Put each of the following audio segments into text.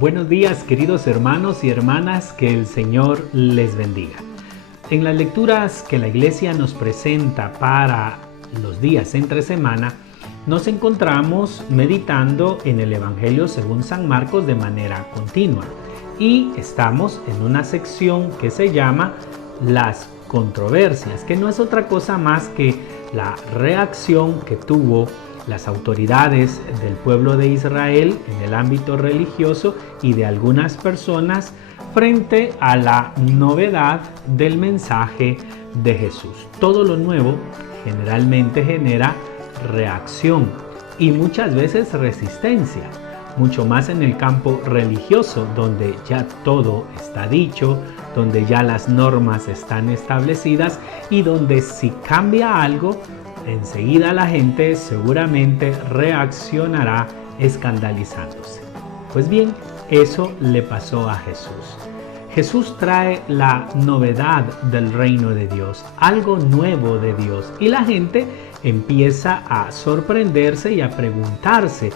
Buenos días, queridos hermanos y hermanas, que el Señor les bendiga. En las lecturas que la Iglesia nos presenta para los días entre semana, nos encontramos meditando en el Evangelio según San Marcos de manera continua y estamos en una sección que se llama las controversias, que no es otra cosa más que la reacción que tuvo las autoridades del pueblo de Israel en el ámbito religioso y de algunas personas frente a la novedad del mensaje de Jesús. Todo lo nuevo generalmente genera reacción y muchas veces resistencia, mucho más en el campo religioso, donde ya todo está dicho, donde ya las normas están establecidas y donde si cambia algo, enseguida la gente seguramente reaccionará escandalizándose. Pues bien, eso le pasó a Jesús. Jesús trae la novedad del reino de Dios, algo nuevo de Dios, y la gente empieza a sorprenderse y a preguntarse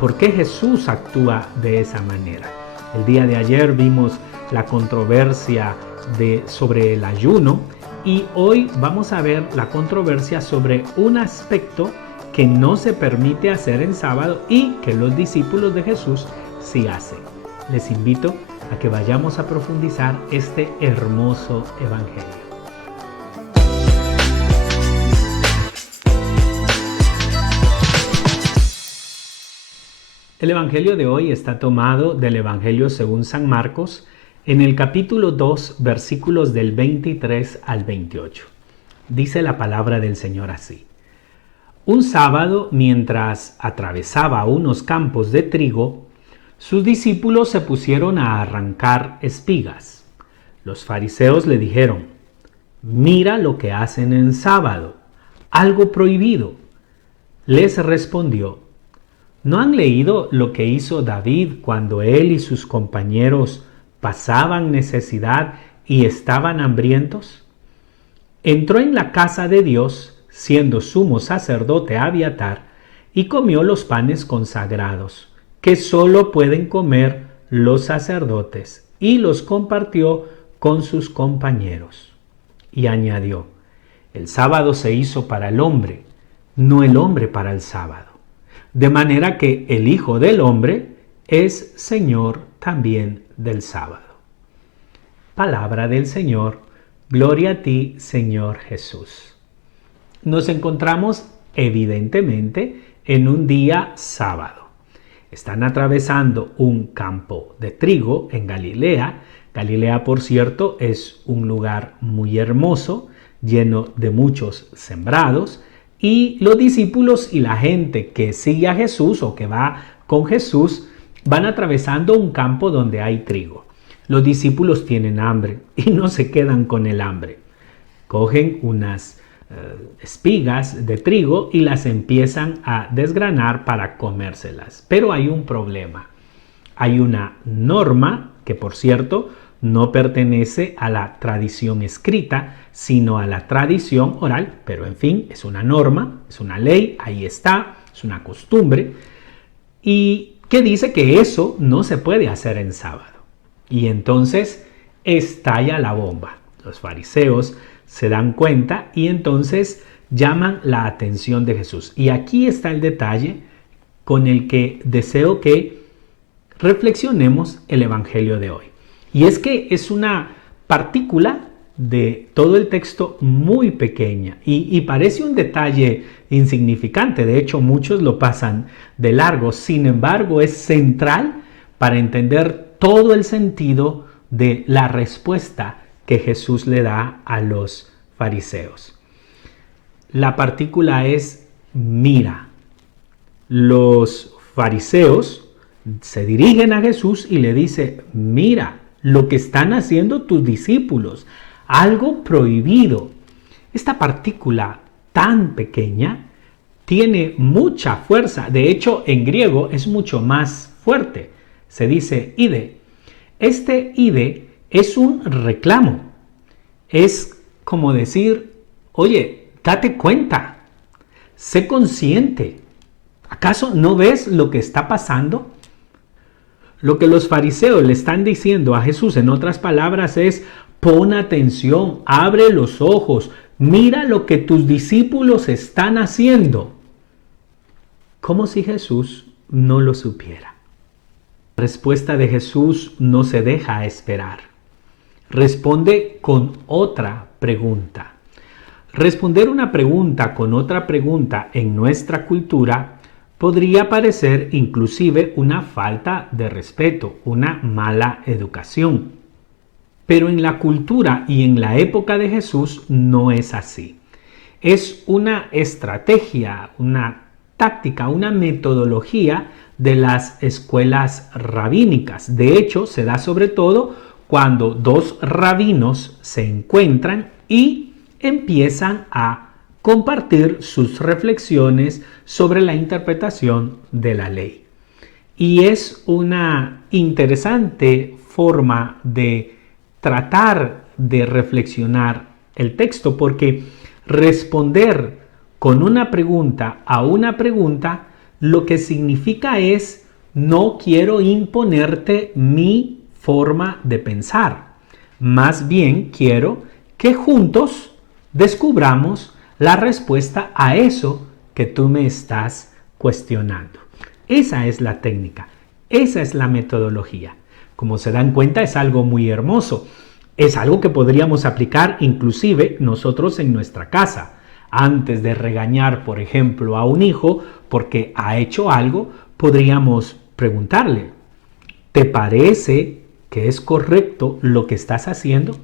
por qué Jesús actúa de esa manera. El día de ayer vimos la controversia sobre el ayuno. Y hoy vamos a ver la controversia sobre un aspecto que no se permite hacer en sábado y que los discípulos de Jesús sí hacen. Les invito a que vayamos a profundizar este hermoso evangelio. El evangelio de hoy está tomado del Evangelio según San Marcos, en el capítulo 2, versículos del 23 al 28. Dice la palabra del Señor así: Un sábado, mientras atravesaba unos campos de trigo, sus discípulos se pusieron a arrancar espigas. Los fariseos le dijeron: Mira lo que hacen en sábado, algo prohibido. Les respondió: ¿No han leído lo que hizo David cuando él y sus compañeros pasaban necesidad y estaban hambrientos? Entró en la casa de Dios, siendo sumo sacerdote Abiatar, y comió los panes consagrados, que sólo pueden comer los sacerdotes, y los compartió con sus compañeros. Y añadió: El sábado se hizo para el hombre, no el hombre para el sábado. De manera que el Hijo del Hombre es Señor también del sábado. Palabra del Señor, gloria a ti, Señor Jesús. Nos encontramos evidentemente en un día sábado. Están atravesando un campo de trigo en Galilea. Galilea, por cierto, es un lugar muy hermoso, lleno de muchos sembrados, y los discípulos y la gente que sigue a Jesús o que va con Jesús van atravesando un campo donde hay trigo. Los discípulos tienen hambre y no se quedan con el hambre. Cogen unas espigas de trigo y las empiezan a desgranar para comérselas. Pero hay un problema. Hay una norma que, por cierto, no pertenece a la tradición escrita, sino a la tradición oral, pero en fin, es una norma, es una ley, ahí está, es una costumbre, y que dice que eso no se puede hacer en sábado. Y entonces estalla la bomba. Los fariseos se dan cuenta y entonces llaman la atención de Jesús. Y aquí está el detalle con el que deseo que reflexionemos el evangelio de hoy. Y es que es una partícula de todo el texto muy pequeña y parece un detalle insignificante. De hecho, muchos lo pasan de largo. Sin embargo, es central para entender todo el sentido de la respuesta que Jesús le da a los fariseos. La partícula es mira. Los fariseos se dirigen a Jesús y le dicen: mira lo que están haciendo tus discípulos, algo prohibido. Esta partícula tan pequeña tiene mucha fuerza. De hecho, en griego es mucho más fuerte. Se dice ide. Este ide es un reclamo. Es como decir: oye, date cuenta, sé consciente. ¿Acaso no ves lo que está pasando? Lo que los fariseos le están diciendo a Jesús, en otras palabras, es: pon atención, abre los ojos, mira lo que tus discípulos están haciendo. Como si Jesús no lo supiera. La respuesta de Jesús no se deja esperar. Responde con otra pregunta. Responder una pregunta con otra pregunta en nuestra cultura podría parecer inclusive una falta de respeto, una mala educación. Pero en la cultura y en la época de Jesús no es así. Es una estrategia, una táctica, una metodología de las escuelas rabínicas. De hecho, se da sobre todo cuando dos rabinos se encuentran y empiezan a compartir sus reflexiones sobre la interpretación de la ley. Y es una interesante forma de tratar de reflexionar el texto, porque responder con una pregunta a una pregunta lo que significa es: no quiero imponerte mi forma de pensar, más bien quiero que juntos descubramos la respuesta a eso que tú me estás cuestionando. Esa es la técnica, esa es la metodología. Como se dan cuenta, es algo muy hermoso. Es algo que podríamos aplicar inclusive nosotros en nuestra casa. Antes de regañar, por ejemplo, a un hijo porque ha hecho algo, podríamos preguntarle: ¿te parece que es correcto lo que estás haciendo?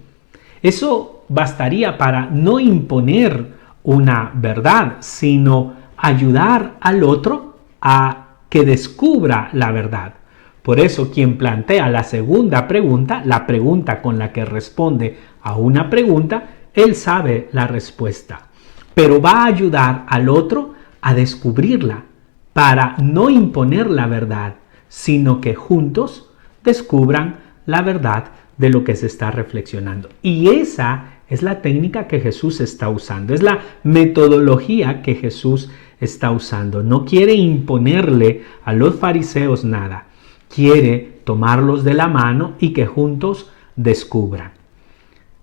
Eso bastaría para no imponer una verdad, sino ayudar al otro a que descubra la verdad. Por eso, quien plantea la segunda pregunta, la pregunta con la que responde a una pregunta, él sabe la respuesta, pero va a ayudar al otro a descubrirla para no imponer la verdad, sino que juntos descubran la verdad de lo que se está reflexionando. Y esa es la técnica que Jesús está usando, es la metodología que Jesús está usando. No quiere imponerle a los fariseos nada, quiere tomarlos de la mano y que juntos descubran.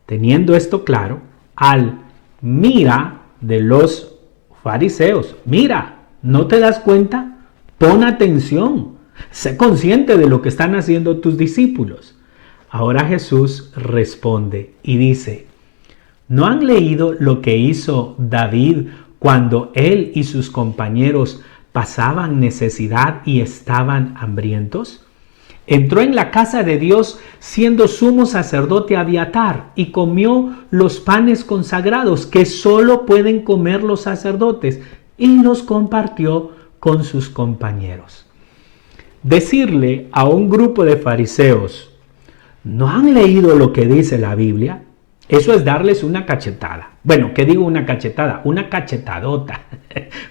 Teniendo esto claro, al mira de los fariseos: mira, ¿no te das cuenta? Pon atención, sé consciente de lo que están haciendo tus discípulos. Ahora Jesús responde y dice: ¿no han leído lo que hizo David cuando él y sus compañeros pasaban necesidad y estaban hambrientos? Entró en la casa de Dios siendo sumo sacerdote Abiatar y comió los panes consagrados que solo pueden comer los sacerdotes y los compartió con sus compañeros. Decirle a un grupo de fariseos: ¿no han leído lo que dice la Biblia? Eso es darles una cachetada. Bueno, ¿qué digo una cachetada? Una cachetadota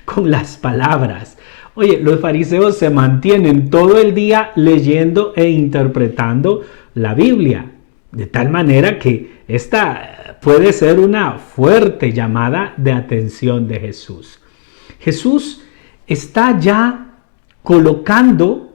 con las palabras. Oye, los fariseos se mantienen todo el día leyendo e interpretando la Biblia, de tal manera que esta puede ser una fuerte llamada de atención de Jesús. Jesús está ya colocando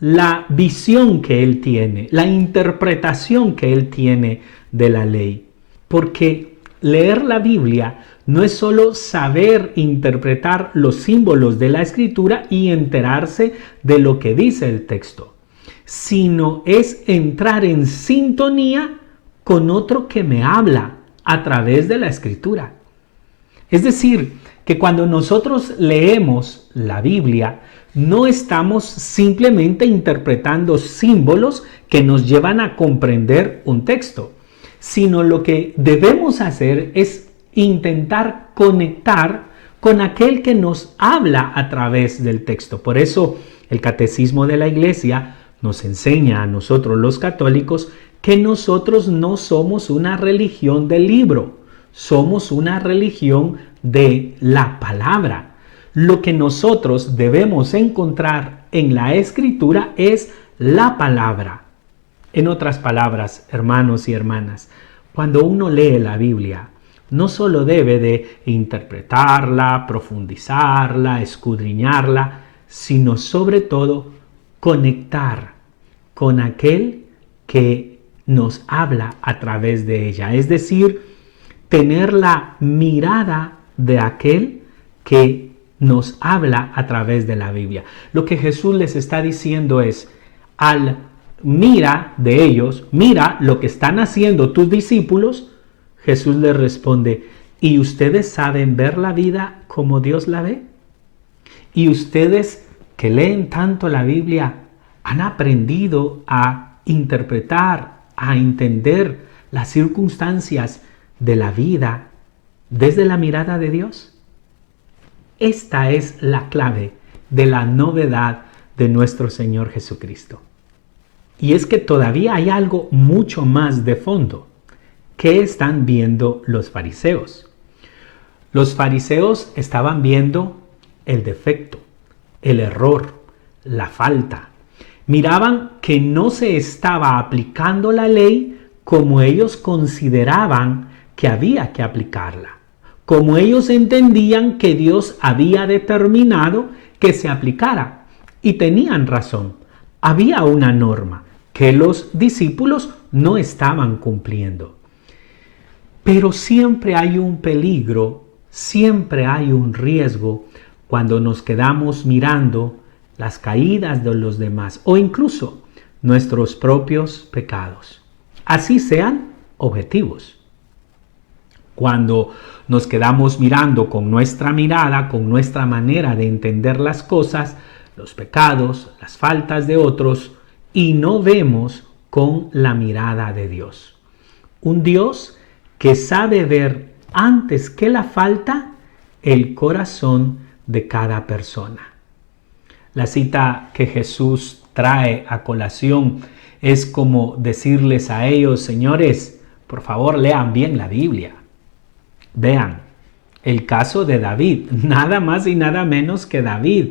la visión que él tiene, la interpretación que él tiene de la ley. Porque leer la Biblia no es solo saber interpretar los símbolos de la Escritura y enterarse de lo que dice el texto, sino es entrar en sintonía con otro que me habla a través de la Escritura. Es decir, que cuando nosotros leemos la Biblia, no estamos simplemente interpretando símbolos que nos llevan a comprender un texto, sino lo que debemos hacer es intentar conectar con aquel que nos habla a través del texto. Por eso el Catecismo de la Iglesia nos enseña a nosotros los católicos que nosotros no somos una religión del libro, somos una religión de la palabra. Lo que nosotros debemos encontrar en la Escritura es la palabra. En otras palabras, hermanos y hermanas, cuando uno lee la Biblia, no solo debe de interpretarla, profundizarla, escudriñarla, sino sobre todo conectar con aquel que nos habla a través de ella. Es decir, tener la mirada de aquel que nos habla a través de la Biblia. Lo que Jesús les está diciendo es, al mira de ellos, mira lo que están haciendo tus discípulos, Jesús les responde, ¿y ustedes saben ver la vida como Dios la ve? ¿Y ustedes que leen tanto la Biblia han aprendido a interpretar, a entender las circunstancias de la vida desde la mirada de Dios? Esta es la clave de la novedad de nuestro Señor Jesucristo. Y es que todavía hay algo mucho más de fondo. ¿Qué están viendo los fariseos? Los fariseos estaban viendo el defecto, el error, la falta. Miraban que no se estaba aplicando la ley como ellos consideraban que había que aplicarla, como ellos entendían que Dios había determinado que se aplicara. Y tenían razón, había una norma que los discípulos no estaban cumpliendo. Pero siempre hay un peligro, siempre hay un riesgo cuando nos quedamos mirando las caídas de los demás o incluso nuestros propios pecados, así sean objetivos. Cuando nos quedamos mirando con nuestra mirada, con nuestra manera de entender las cosas, los pecados, las faltas de otros, y no vemos con la mirada de Dios. Un Dios que sabe ver antes que la falta el corazón de cada persona. La cita que Jesús trae a colación es como decirles a ellos, señores, por favor lean bien la Biblia. Vean el caso de David, nada más y nada menos que David,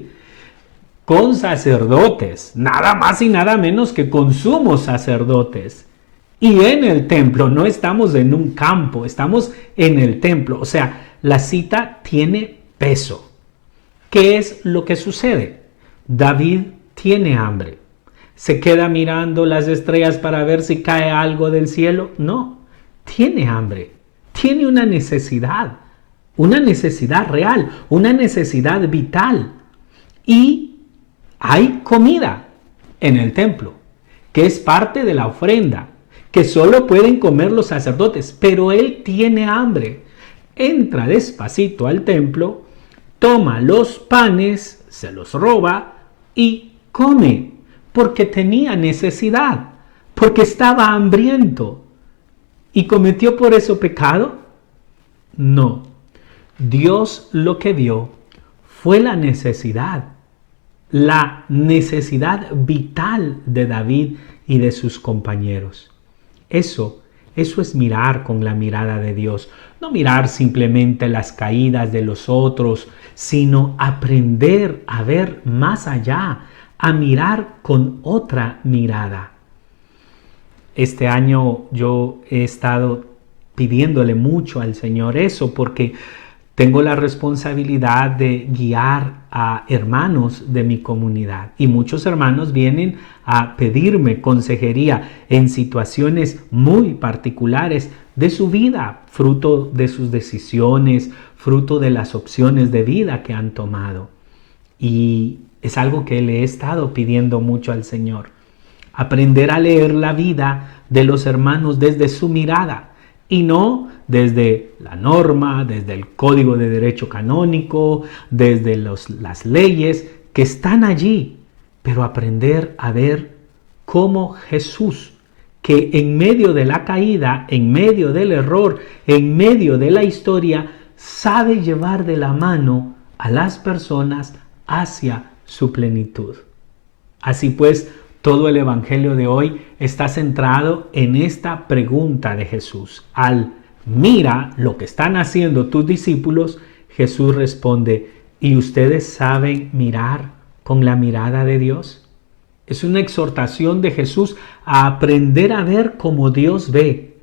con sacerdotes, nada más y nada menos que con sumos sacerdotes. Y en el templo, no estamos en un campo, estamos en el templo. O sea, la cita tiene peso. ¿Qué es lo que sucede? David tiene hambre. ¿Se queda mirando las estrellas para ver si cae algo del cielo? No, tiene hambre. Tiene una necesidad real, una necesidad vital. Y hay comida en el templo, que es parte de la ofrenda, que solo pueden comer los sacerdotes, pero él tiene hambre. Entra despacito al templo, toma los panes, se los roba y come, porque tenía necesidad, porque estaba hambriento. ¿Y cometió por eso pecado? No. Dios lo que vio fue la necesidad vital de David y de sus compañeros. Eso es mirar con la mirada de Dios. No mirar simplemente las caídas de los otros, sino aprender a ver más allá, a mirar con otra mirada. Este año yo he estado pidiéndole mucho al Señor eso porque tengo la responsabilidad de guiar a hermanos de mi comunidad y muchos hermanos vienen a pedirme consejería en situaciones muy particulares de su vida, fruto de sus decisiones, fruto de las opciones de vida que han tomado. Y es algo que le he estado pidiendo mucho al Señor. Aprender a leer la vida de los hermanos desde su mirada y no desde la norma, desde el código de derecho canónico, desde las leyes que están allí, pero aprender a ver cómo Jesús, que en medio de la caída, en medio del error, en medio de la historia, sabe llevar de la mano a las personas hacia su plenitud. Así pues, todo el Evangelio de hoy está centrado en esta pregunta de Jesús. Al mira lo que están haciendo tus discípulos, Jesús responde, ¿y ustedes saben mirar con la mirada de Dios? Es una exhortación de Jesús a aprender a ver como Dios ve.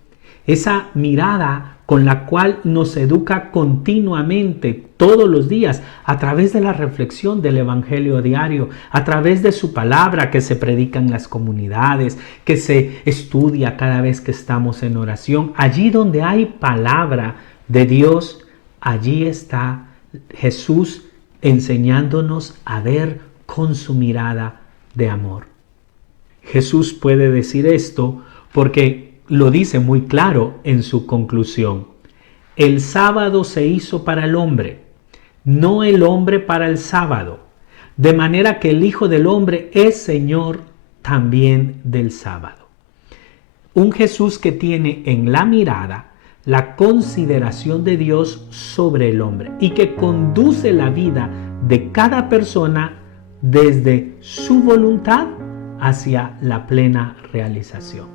Esa mirada con la cual nos educa continuamente, todos los días, a través de la reflexión del Evangelio diario, a través de su palabra que se predica en las comunidades, que se estudia cada vez que estamos en oración. Allí donde hay palabra de Dios, allí está Jesús enseñándonos a ver con su mirada de amor. Jesús puede decir esto porque lo dice muy claro en su conclusión. El sábado se hizo para el hombre, no el hombre para el sábado, de manera que el Hijo del Hombre es Señor también del sábado. Un Jesús que tiene en la mirada la consideración de Dios sobre el hombre y que conduce la vida de cada persona desde su voluntad hacia la plena realización.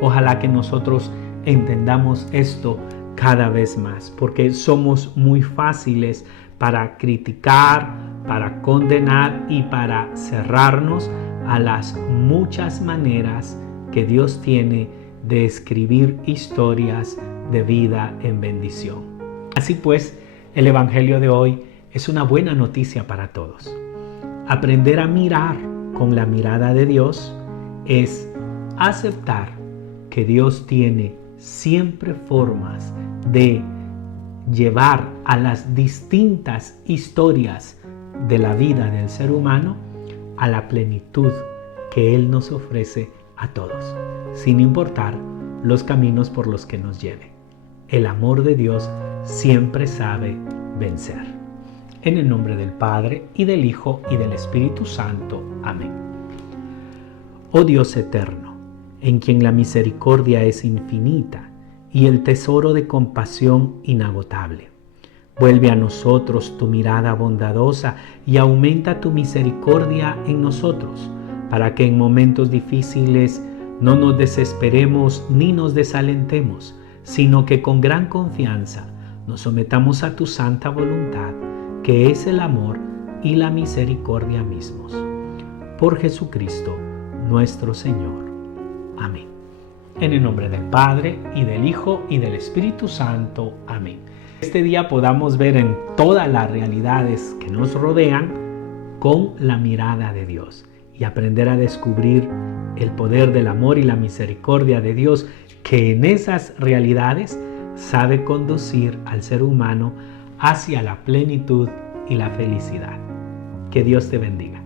Ojalá que nosotros entendamos esto cada vez más, porque somos muy fáciles para criticar, para condenar y para cerrarnos a las muchas maneras que Dios tiene de escribir historias de vida en bendición. Así pues, el Evangelio de hoy es una buena noticia para todos. Aprender a mirar con la mirada de Dios es aceptar que Dios tiene siempre formas de llevar a las distintas historias de la vida del ser humano a la plenitud que Él nos ofrece a todos, sin importar los caminos por los que nos lleve. El amor de Dios siempre sabe vencer. En el nombre del Padre, y del Hijo, y del Espíritu Santo. Amén. Oh Dios eterno, en quien la misericordia es infinita y el tesoro de compasión inagotable. Vuelve a nosotros tu mirada bondadosa y aumenta tu misericordia en nosotros, para que en momentos difíciles no nos desesperemos ni nos desalentemos, sino que con gran confianza nos sometamos a tu santa voluntad, que es el amor y la misericordia mismos. Por Jesucristo, nuestro Señor. Amén. En el nombre del Padre, y del Hijo, y del Espíritu Santo. Amén. Este día podamos ver en todas las realidades que nos rodean con la mirada de Dios y aprender a descubrir el poder del amor y la misericordia de Dios, que en esas realidades sabe conducir al ser humano hacia la plenitud y la felicidad. Que Dios te bendiga.